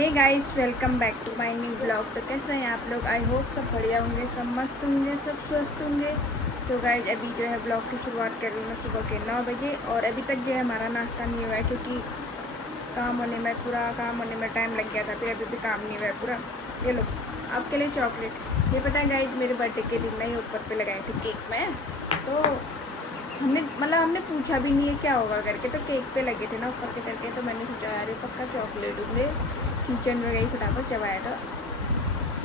Hey guys, welcome back to my new blog. तो कैसे हैं आप लोग? आई होप सब बढ़िया होंगे, सब मस्त होंगे, सब स्वस्थ होंगे। तो गाइस अभी जो है ब्लॉग की शुरुआत कर रही हूँ मैं सुबह के 9 बजे और अभी तक जो है हमारा नाश्ता नहीं हुआ है क्योंकि पूरा काम होने में टाइम लग गया था। फिर अभी भी काम नहीं हुआ है पूरा। ये लो आपके लिए चॉकलेट। ये पता है गाइस, मेरे बर्थडे के दिन में ऊपर पे लगाए थे केक में, तो हमने पूछा भी नहीं है क्या होगा करके, तो केक पे लगे थे ना ऊपर के करके, तो मैंने सोचा यार ये पक्का चॉकलेट होंगे। किचन में गई फटाफट चबाया था,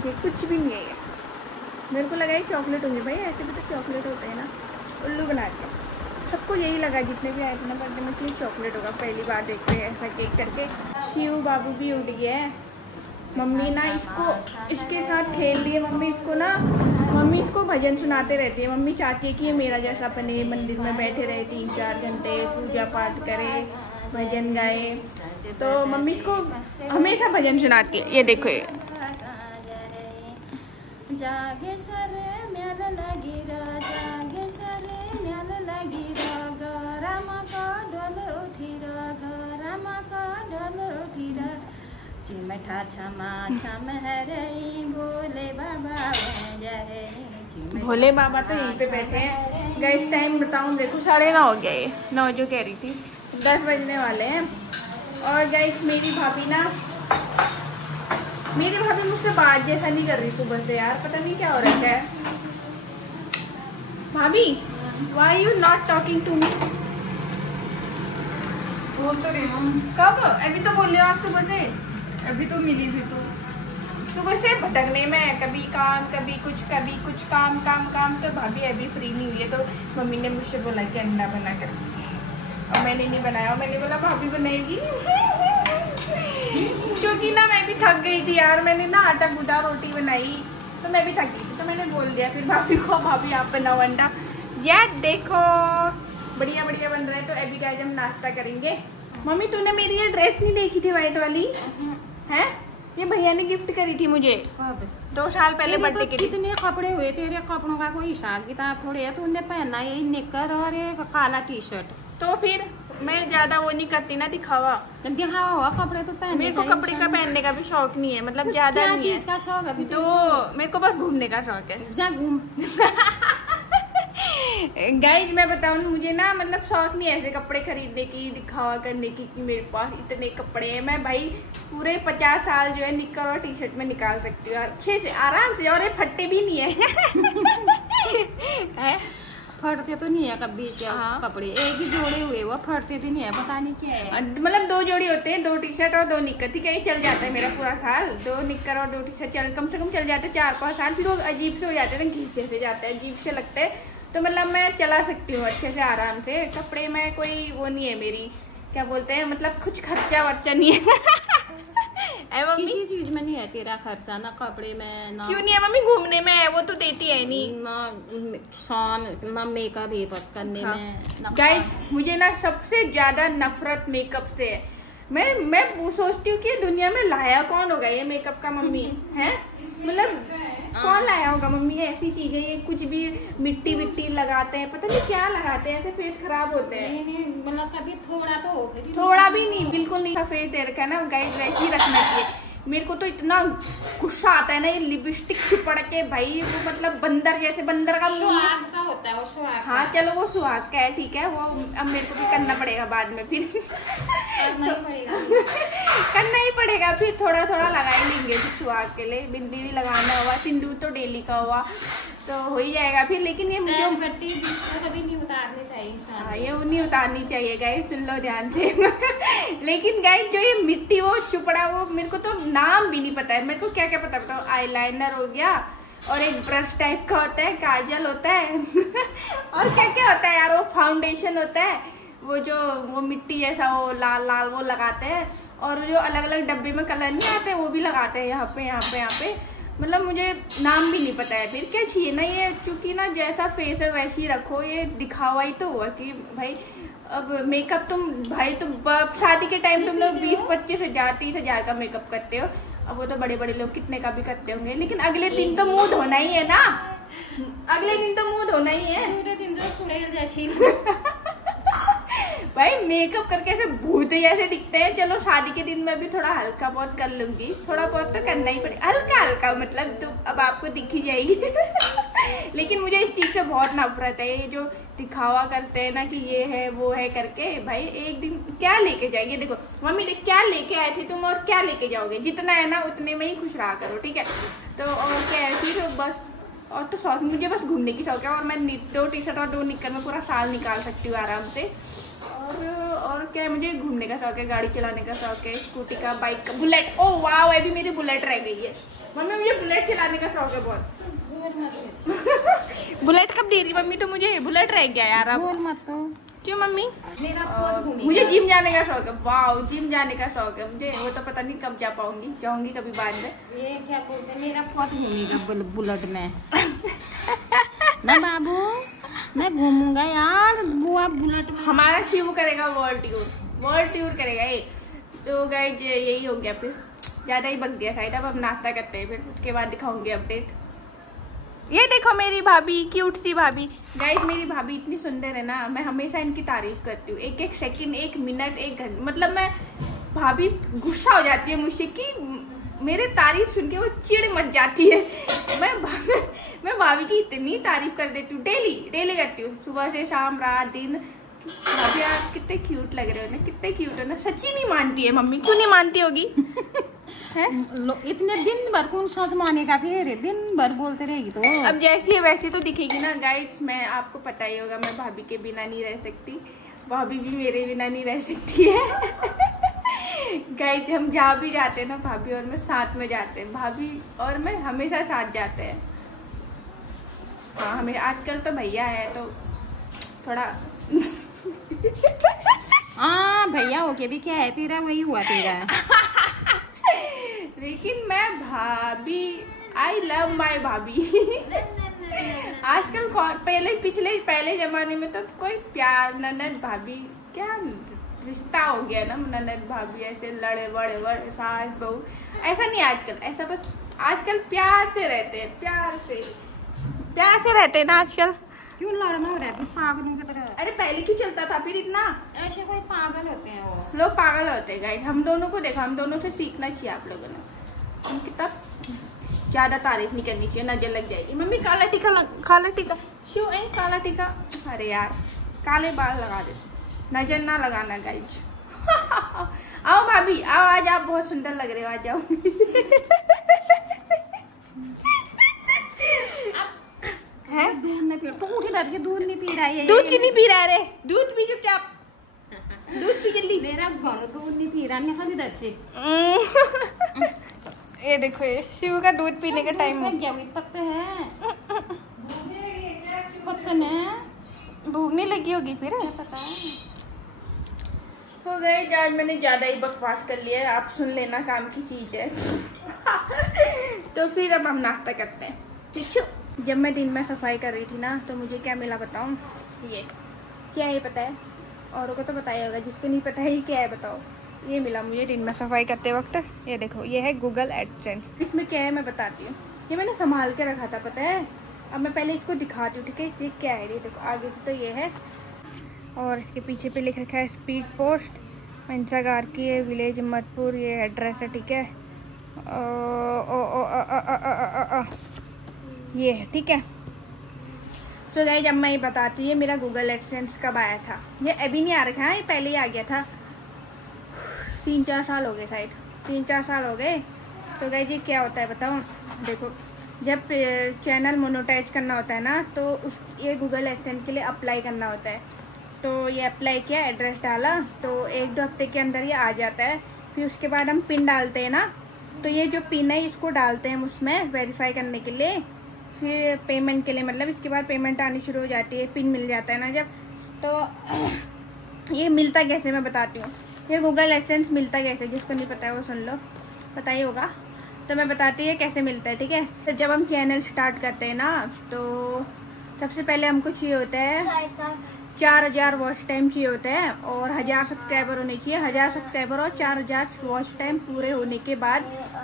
ये कुछ भी नहीं है। ये मेरे को लगा ही चॉकलेट होंगे भाई, ऐसे भी तो चॉकलेट होते हैं ना, उल्लू बना दिया। सबको यही लगा जितने भी आए थे ना बर्थडे में कि चॉकलेट होगा। पहली बार देख रहे हैं ऐसा केक करके। शिव बाबू भी उठ गया है। मम्मी ना इसके साथ खेल रही है। मम्मी इसको भजन सुनाते रहती है। मम्मी चाहती है कि ये मेरा जैसा बने, मंदिर में बैठे रहे 3-4 घंटे, पूजा पाठ करे, भजन गाए। तो मम्मी इसको हमेशा भजन सुनाती है। ये देखो ये जागे सरे म्याल लागिरा, जागे सरे म्याल लागिरा, गरमा का डोल उठिरा, गरमा का डोल उठिरा, चिमठा छमा छम हरई, भोले बाबा जय। भोले बाबा तो यहीं पे बैठे हैं। गाइस टाइम बताऊं, देखो 9:30 हो गया। ये 9 जो कह रही थी 10 बजने वाले हैं। और गाइस मेरी भाभी मुझसे बात जैसा नहीं कर रही सुबह से यार, पता नहीं क्या हो रहा है। Bhabhi why you not talking to me? बोल तो रही हूँ। कब? अभी तो बोल रहे हो आप सुबह से। अभी तो मिली थी तो सुबह से भटकने में, कभी काम कभी कुछ काम। तो भाभी अभी फ्री नहीं हुई है, तो मम्मी ने मुझसे बोला कि अंडा बना कर, और मैंने नहीं बनाया। मैंने बोला भाभी बनाएगी क्योंकि ना मैं भी थक गई थी यार। मैंने ना आटा गूंदा, रोटी बनाई, तो मैं भी थक गई थी, तो मैंने बोल दिया फिर भाभी को, भाभी आप बनाओ अंडा। यार देखो बढ़िया बन रहा है। तो अभी गाइस हम नाश्ता करेंगे। मम्मी तूने मेरी ये ड्रेस नहीं देखी थी वाइट वाली? हैं? ये भैया ने गिफ्ट करी थी मुझे 2 साल पहले बर्थडे के दिन। कितने कपड़े हुए तेरे, कपड़ों का कोई हिसाब किताब थोड़े है। तूने पहना यही निक्कर और एक काला टी-शर्ट, तो फिर मैं ज्यादा वो नहीं करती ना दिखावा। दिखावा हुआ कपड़े तो पहनने। मेरे को कपड़े का पहनने का भी शौक नहीं है, मतलब ज्यादा नहीं है। का शौक है तो मेरे को बस घूमने का शौक है। जा घूम। गाइस मैं बताऊँ, मुझे ना मतलब शौक नहीं है ऐसे कपड़े खरीदने की, दिखावा करने की कि मेरे पास इतने कपड़े हैं। मैं भाई पूरे 50 साल जो है निक्कर और टी-शर्ट में निकाल सकती हूँ अच्छे से, आराम से, और ये फट्टे भी नहीं है। फटते तो नहीं है कभी क्या? हाँ। कपड़े एक ही जोड़े हुए वो फटते भी नहीं है, पता नहीं क्या है। मतलब 2 जोड़ी होते हैं, 2 टी-शर्ट और 2 निक्कर, ठीक है। ये चल जाता है मेरा पूरा साल। 2 निक्कर और 2 टी-शर्ट कम से कम चल जाते हैं 4-5 साल। फिर वो अजीब से हो जाते हैं, घीसे से जाते हैं, अजीब से लगते हैं। तो मतलब मैं चला सकती हूँ अच्छे से आराम से। कपड़े में कोई वो नहीं है मेरी, क्या बोलते हैं, मतलब कुछ खर्चा वर्चा नहीं है। किसी चीज में नहीं है तेरा खर्चा, ना कपड़े में ना। क्यों नहीं है मम्मी? घूमने में है, वो तो देती है नहीं। शान मेकअप ही करने में। गाइस मुझे ना सबसे ज्यादा नफरत मेकअप से है। मैं सोचती हूँ कि दुनिया में लाया कौन होगा ये मेकअप का? मम्मी है, मतलब कौन लाया होगा मम्मी ऐसी चीजें? ये कुछ भी मिट्टी लगाते हैं, पता नहीं क्या लगाते हैं, ऐसे फेस खराब होते हैं। मतलब कभी थोड़ा तो हो, थोड़ा भी नहीं, बिल्कुल नहीं। फेस दे रखा है ना गाइस, वैसे ही रखना चाहिए। मेरे को तो इतना गुस्सा आता है ना ये लिपस्टिक चिपड़ के, भाई वो मतलब बंदर जैसे, बंदर का सुहाग का होता है वो, सुहाग। हाँ चलो वो सुहाग का है, ठीक है। वो अब मेरे को भी करना पड़ेगा बाद में फिर। करना ही पड़ेगा फिर, थोड़ा लगा ही लेंगे फिर सुहाग के लिए। बिंदी भी लगाना हुआ, सिंदूर तो डेली का हुआ, तो हो ही जाएगा फिर। लेकिन ये मुझे कभी नहीं उतारनी चाहिए। हाँ ये नहीं उतारनी चाहिए गाइस, सुन लो ध्यान से। लेकिन गाइस जो ये मिट्टी वो चुपड़ा, वो मेरे को तो नाम भी नहीं पता है। मेरे को क्या क्या पता बताओ? आईलाइनर हो गया, और एक ब्रश टाइप का होता है, काजल होता है और क्या क्या होता है यार, वो फाउंडेशन होता है, वो मिट्टी जैसा वो लाल वो लगाते हैं, और जो अलग अलग डब्बे में कलर नहीं आते वो भी लगाते हैं यहाँ पे। मतलब मुझे नाम भी नहीं पता है। फिर क्या चाहिए ना ये, क्योंकि ना जैसा फेस है वैसे ही रखो। ये दिखावा ही तो हुआ कि भाई अब मेकअप तुम शादी के टाइम तुम लोग 20-25 हज़ार 30 हज़ार का मेकअप करते हो। अब वो तो बड़े लोग कितने का भी करते होंगे, लेकिन अगले दिन तो मूड होना ही है ना। अगले दिन तो मूड होना ही है। पूरे दिन तो जैसे भाई मेकअप करके ऐसे भूत जैसे दिखते हैं। चलो शादी के दिन में भी थोड़ा हल्का बहुत कर लूंगी, थोड़ा बहुत तो करना ही पड़ेगा, हल्का हल्का मतलब तो अब आपको दिख ही जाएगी। लेकिन मुझे इस चीज से बहुत नफरत है, ये जो दिखावा करते हैं ना कि ये है वो है करके। भाई एक दिन क्या लेके जाएंगे, देखो मम्मी देख क्या लेके आए थे तुम और क्या लेके जाओगे, जितना है ना उतने में ही खुश रहा करो, ठीक है। तो और क्या है फिर बस, और तो शौक मुझे बस घूमने की शौक है, और मैं 2 टी-शर्ट और 2 निक्कर में पूरा साल निकाल सकती हूँ आराम से। और क्या है, मुझे घूमने का शौक है, गाड़ी चलाने का शौक है, स्कूटी का, बाइक का, बुलेट। ओ वाह, अभी मेरी बुलेट रह गई है मम्मी, मुझे बुलेट चलाने का शौक है बहुत। बुलेट कब दे रही मम्मी, तो मुझे बुलेट रह गया यार अब। बोल मत तो। क्यों मम्मी? मुझे जिम जाने का शौक है। वाह, जिम जाने का शौक है मुझे, वो तो पता नहीं कब जा पाऊंगी, जाऊंगी कभी बाद में। ये क्या बोलते हैं, मेरा बहुत घूमेगा बुलेट में। ना बाबू, मैं घूमूंगा यार बुआ बुलेट में। हमारा शिव करेगा वर्ल्ड टूर करेगा ये। तो गाइस यही हो गया, फिर ज्यादा ही बक गया शायद। अब हम नाश्ता करते हैं, फिर उसके बाद दिखाऊंगी अपडेट। ये देखो मेरी भाभी, क्यूट सी भाभी। गाइस मेरी भाभी इतनी सुंदर है ना, मैं हमेशा इनकी तारीफ करती हूँ, एक एक सेकंड, 1 मिनट, 1 घंटा, मतलब मैं भाभी गुस्सा हो जाती है मुझसे कि मेरे तारीफ सुन के वो चिड़ मच जाती है। मैं भाभी की इतनी तारीफ कर देती हूँ, डेली करती हूँ, सुबह से शाम, रात दिन। भाभी आप कितने क्यूट लग रहे हो ना, कितने क्यूट है ना। सच्ची नहीं मानती है मम्मी, क्यों नहीं मानती होगी? है? इतने दिन भर कौन सच मानेगा, फिर दिन भर बोलते रहेगी तो। अब जैसी है वैसी तो दिखेगी ना गाइस। मैं आपको पता ही होगा, मैं भाभी के बिना नहीं रह सकती, भाभी भी मेरे बिना नहीं रह सकती है। गाइस हम जहाँ भी जाते हैं ना, भाभी और मैं साथ में जाते हैं, भाभी और मैं हमेशा साथ जाते हैं। हाँ हमें आजकल तो भैया है तो थोड़ा हाँ भैया होके भी क्या है तेरा, वही हुआ तेरा। लेकिन मैं भाभी, आई लव माई भाभी। आजकल पहले जमाने में तो कोई प्यार, ननद भाभी क्या रिश्ता हो गया ना, ननद भाभी ऐसे लड़े बड़े सास बहू, ऐसा नहीं आजकल। ऐसा बस आजकल प्यार से रहते हैं, प्यार से रहते हैं ना आजकल। क्यों लड़ना हो रहा है पागलों की तरह? अरे पहले क्यों चलता था फिर इतना? ऐसे कोई पागल होते हैं, वो लोग पागल होते हैं गाइस। हम दोनों को देखो, हम दोनों से सीखना चाहिए आप लोगों ने। हम कितना ज्यादा तारीफ नहीं करनी चाहिए, नजर लग जाएगी। मम्मी काला टीका क्यों है? काला टीका, अरे यार काले बाल लगा दे, नजर ना लगाना गाइस। आओ भाभी आओ, आज आप बहुत सुंदर लग रहे हो, आ जाओ। है दूध नहीं पी, तू उठ इधर से, दूध नहीं पी रहा है। दूध क्यों नहीं पी रहा है? दूध पी चुपचाप, दूध पी जल्दी। मेरा दूध नहीं पी रहा, निकल इधर से। ये देखो, ये शिव का दूध पीने का टाइम हो गया। पत्ते हैं, पत्ते में भूख नहीं लगी होगी फिर, पता हो गए। आज मैंने ज्यादा ही बकवास कर लिया है, आप सुन लेना, काम की चीज है। तो फिर अब हम नाश्ता करते हैं, ठीक है। जब मैं दिन में सफाई कर रही थी ना, तो मुझे क्या मिला बताऊं? ये क्या है पता है? औरों को तो पता ही होगा, जिसको नहीं पता है ये क्या है बताओ। ये मिला मुझे दिन में सफाई करते वक्त, ये देखो, ये है गूगल एडसेंस। इसमें क्या है मैं बताती हूँ, ये मैंने संभाल के रखा था पता है। अब मैं पहले इसको दिखाती हूँ, ठीक है। इससे क्या है, ये देखो आगे से तो ये है, और इसके पीछे पे लिख रखा है स्पीड पोस्ट मंचागार की, ये विलेज हिम्मतपुर, ये एड्रेस है, ठीक है। ये है, ठीक है। तो गाइस जब मैं ये बताती हूँ, ये मेरा गूगल एडसेंस कब आया था, ये अभी नहीं आ रखा है, ये पहले ही आ गया था। 3-4 साल हो गए शायद, 3-4 साल हो गए। तो गाइस ये क्या होता है बताओ, देखो जब चैनल मोनेटाइज करना होता है ना, तो ये गूगल एडसेंस के लिए अप्लाई करना होता है। तो ये अप्लाई किया, एड्रेस डाला, तो 1-2 हफ्ते के अंदर ये आ जाता है। फिर उसके बाद हम पिन डालते हैं ना, तो ये जो पिन है इसको डालते हैं उसमें वेरीफाई करने के लिए, फिर पेमेंट के लिए, मतलब इसके बाद पेमेंट आनी शुरू हो जाती है, पिन मिल जाता है ना जब। तो ये मिलता कैसे मैं बताती हूँ, ये गूगल एडसेंस मिलता कैसे, जिसको नहीं पता है वो सुन लो, पता ही होगा। तो मैं बताती हूँ कैसे मिलता है, ठीक है। तो जब हम चैनल स्टार्ट करते हैं ना, तो सबसे पहले हमको चाहिए होता है 4000 वॉच टाइम चाहिए होता है, और 1000 सब्सक्राइबर होने चाहिए। 1000 सब्सक्राइबर और 4000 वॉच टाइम पूरे होने के बाद,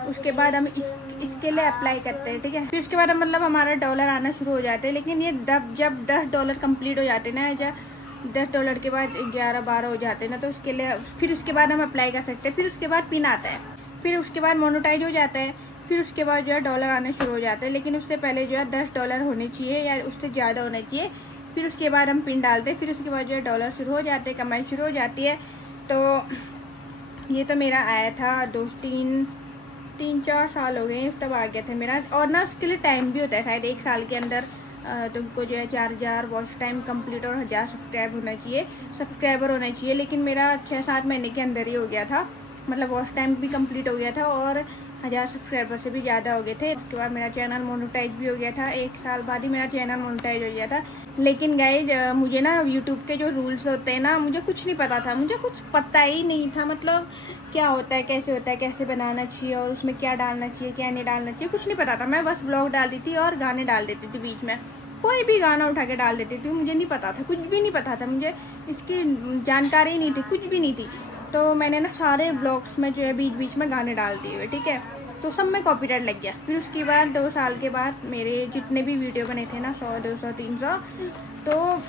उसके बाद हम इसके लिए अप्लाई करते हैं, ठीक है। फिर उसके बाद मतलब हमारा डॉलर आना शुरू हो जाते हैं। लेकिन ये जब $10 कंप्लीट हो जाते हैं ना, $10 के बाद 11-12 हो जाते हैं ना, तो उसके लिए फिर उसके बाद हम अप्लाई कर सकते हैं। फिर उसके बाद पिन आता है, फिर उसके बाद मोनेटाइज हो जाता है, फिर उसके बाद जो है डॉलर आने शुरू हो जाते हैं। लेकिन उससे पहले जो है $10 होने चाहिए या उससे ज़्यादा होने चाहिए। फिर उसके बाद हम पिन डालते हैं, फिर उसके बाद जो है डॉलर शुरू हो जाते हैं, कमाई शुरू हो जाती है। तो ये तो मेरा आया था 3-4 साल हो गए तब आ गया था मेरा। और ना उसके लिए टाइम भी होता है, शायद 1 साल के अंदर तुमको जो है 4000 वॉच टाइम कंप्लीट और 1000 सब्सक्राइबर होना चाहिए। लेकिन मेरा 6-7 महीने के अंदर ही हो गया था, मतलब वॉच टाइम भी कंप्लीट हो गया था और 1000 सब्सक्राइबर से भी ज़्यादा हो गए थे। उसके बाद मेरा चैनल मोनेटाइज भी हो गया था, 1 साल बाद ही मेरा चैनल मोनेटाइज हो गया था। लेकिन गाइज मुझे ना यूट्यूब के जो रूल्स होते हैं ना, मुझे कुछ नहीं पता था, मुझे कुछ पता ही नहीं था। मतलब क्या होता है, कैसे होता है, कैसे बनाना चाहिए और उसमें क्या डालना चाहिए, क्या नहीं डालना चाहिए, कुछ नहीं पता था। मैं बस ब्लॉग डाल देती थी और गाने डाल देती थी, बीच में कोई भी गाना उठा के डाल देती थी। मुझे नहीं पता था, कुछ भी नहीं पता था, मुझे इसकी जानकारी नहीं थी, कुछ भी नहीं थी। तो मैंने ना सारे ब्लॉग्स में जो है बीच बीच में गाने डाल दिए हुए, ठीक है। तो सब में कॉपीराइट लग गया। फिर उसके बाद 2 साल के बाद मेरे जितने भी वीडियो बने थे ना, 100, 200, 300, तो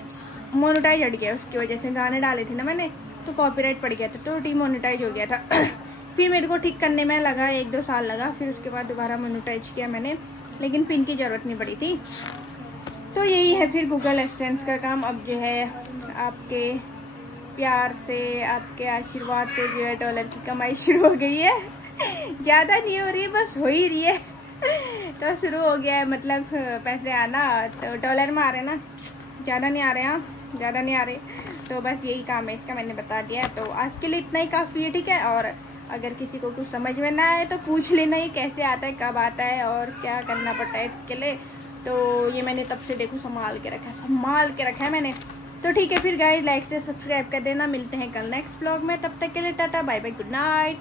मोनेटाइज हट गया। उसकी वजह से गाने डाले थे ना मैंने, तो कॉपीराइट पड़ गया था, तो डीमोनेटाइज हो गया था। फिर मेरे को ठीक करने में लगा 1-2 साल लगा। फिर उसके बाद दोबारा मोनेटाइज किया मैंने, लेकिन पिन की ज़रूरत नहीं पड़ी थी। तो यही है फिर गूगल एडसेंस का काम। अब जो है आपके प्यार से, आपके आशीर्वाद से जो है डॉलर की कमाई शुरू हो गई है। ज़्यादा नहीं हो रही है, बस हो ही रही है। तो शुरू हो गया है, मतलब पैसे आना। तो डॉलर में आ रहे ना, ज़्यादा नहीं आ रहे, हाँ ज़्यादा नहीं आ रहे। तो बस यही काम है इसका, मैंने बता दिया। तो आज के लिए इतना ही काफ़ी है, ठीक है। और अगर किसी को कुछ समझ में ना आए तो पूछ लेना ही कैसे आता है, कब आता है और क्या करना पड़ता है इसके लिए। तो ये मैंने तब से देखो संभाल के रखा है मैंने। तो ठीक है फिर गाइस, लाइक से सब्सक्राइब कर देना। मिलते हैं कल नेक्स्ट ब्लॉग में, तब तक के लिए tata bye bye, good night.